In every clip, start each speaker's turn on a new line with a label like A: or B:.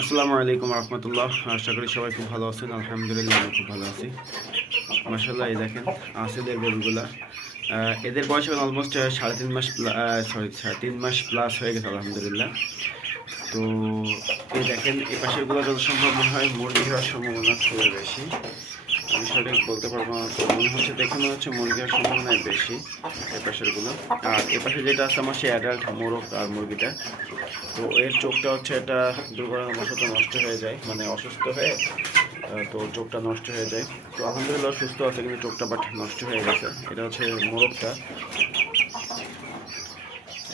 A: আসসালামু আলাইকুম রহমতুল্লাহ। আশা করি সবাই খুব ভালো আছেন। আলহামদুলিল্লাহ, আমি খুব ভালো আছি। মাসাল্লাহ এই দেখেন, আসিদের গরুগুলা। এদের বয়স এখন অলমোস্ট সাড়ে তিন মাস সরি সাড়ে তিন মাস প্লাস হয়ে গেছে, আলহামদুলিল্লাহ। তো, এই দেখেন এই পাশেরগুলো যত সম্ভব মনে হয়, মুরগি হওয়ার সম্ভাবনা খুবই বেশি। আমি সঠিক বলতে পারব না। তো মনে হচ্ছে দেখে মনে হচ্ছে মুরগির হওয়ার সম্ভাবনাই বেশি এ পাশেরগুলো। আর এ পাশে যেটা আছে আমার সেই অ্যাডাল্ট মোরগ আর মুরগিটা। তো এর চোখটা হচ্ছে এটা দুর্ঘটনাবশত নষ্ট হয়ে যায় মানে অসুস্থ হয়ে তো চোখটা নষ্ট হয়ে যায়। তো আলহামদুলিল্লাহ সুস্থ আছে কিন্তু চোখটা বাট নষ্ট হয়ে গেছে। এটা হচ্ছে মোরগটা।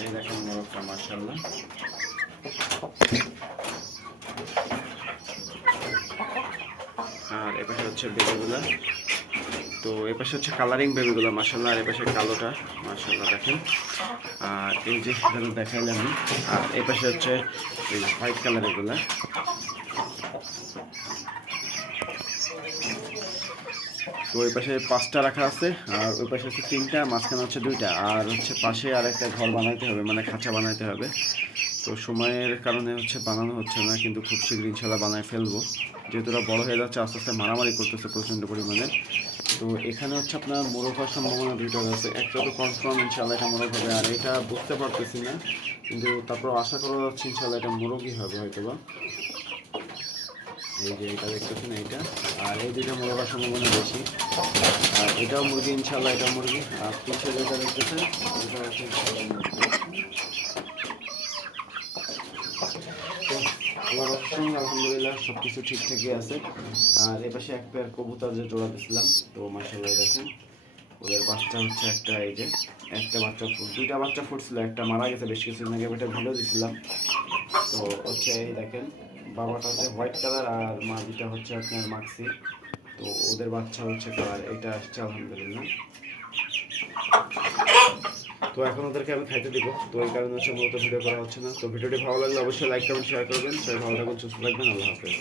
A: এই দেখেন মোরগটা মার্শাল্লাহ আর এপাশে হচ্ছে বেবিগুলা। তো এপাশে হচ্ছে কালারিং বেবিগুলো মার্শাল্লাহ আর এপাশে কালোটা মার্শাল্লাহ দেখেন। আর এই যে এখানে দেখাইলাম। আর এই পাশে হচ্ছে হোয়াইট কালার এগুলা। তো ওই পাশে পাঁচটা রাখা আছে, আর ওই পাশে হচ্ছে তিনটা, মাঝখানে হচ্ছে দুইটা, আর হচ্ছে পাশে আর একটা ঘর বানাইতে হবে মানে খাঁচা বানাইতে হবে। তো সময়ের কারণে হচ্ছে বানানো হচ্ছে না, কিন্তু খুব শীঘ্র ইনশাল্লাহ বানায় ফেলব। যেহেতু ওরা বড় হয়ে যাচ্ছে, আস্তে আস্তে মারামারি করতেছে প্রচণ্ড পরিমাণে। তো এখানে হচ্ছে আপনার মোরগ হওয়ার সম্ভাবনা দুইটা আছে একটা তো কনফার্ম ইনশাল্লাহ এটা মোরগ হবে, আর এটা বুঝতে পারতেছি না, কিন্তু তারপর আশা করা যাচ্ছে ইনশাল্লাহ এটা মোরগই হবে হয়তো বা এই যে এটা দেখতেছেন এইটা, আর এই দুইটা মোরগ হওয়ার সম্ভাবনা বেশি। আর এটাও মুরগি ইনশাল্লাহ এটা মুরগি আর পিছিয়ে যেটা দেখতেছেন, এটা হচ্ছে। আল্লাহর রহমতে আলহামদুলিল্লাহ সব কিছু ঠিকঠাকই আছে। আর এপাশে এক পেয়ার কবুতর যে জোড়া দিছিলাম, তো মাসাল্লাহ দেখেন, ওদের বাচ্চা হচ্ছে একটা এই যে, একটা বাচ্চা ফুট, দুইটা বাচ্চা ফুটছিল, একটা মারা গেছে, বেশ কিছুদিন আগে ওটা ভিডিও দিছিলাম। তো হচ্ছে এই দেখেন, বাবাটা হচ্ছে হোয়াইট কালার আর মাদিটা হচ্ছে আপনার মাক্সি তো ওদের বাচ্চা হচ্ছে কালার এটা আসছে আলহামদুলিল্লাহ। তো এখন ওদেরকে আমি খাইতে দিব। তো এই কারণে মূলত ভিডিও করা হচ্ছে না। তো ভিডিওটি ভালো লাগলে অবশ্যই লাইক কমেন্ট শেয়ার করবেন। সবাই ভালো থাকবেন সুস্থ থাকবেন। আল্লাহ হাফেজ।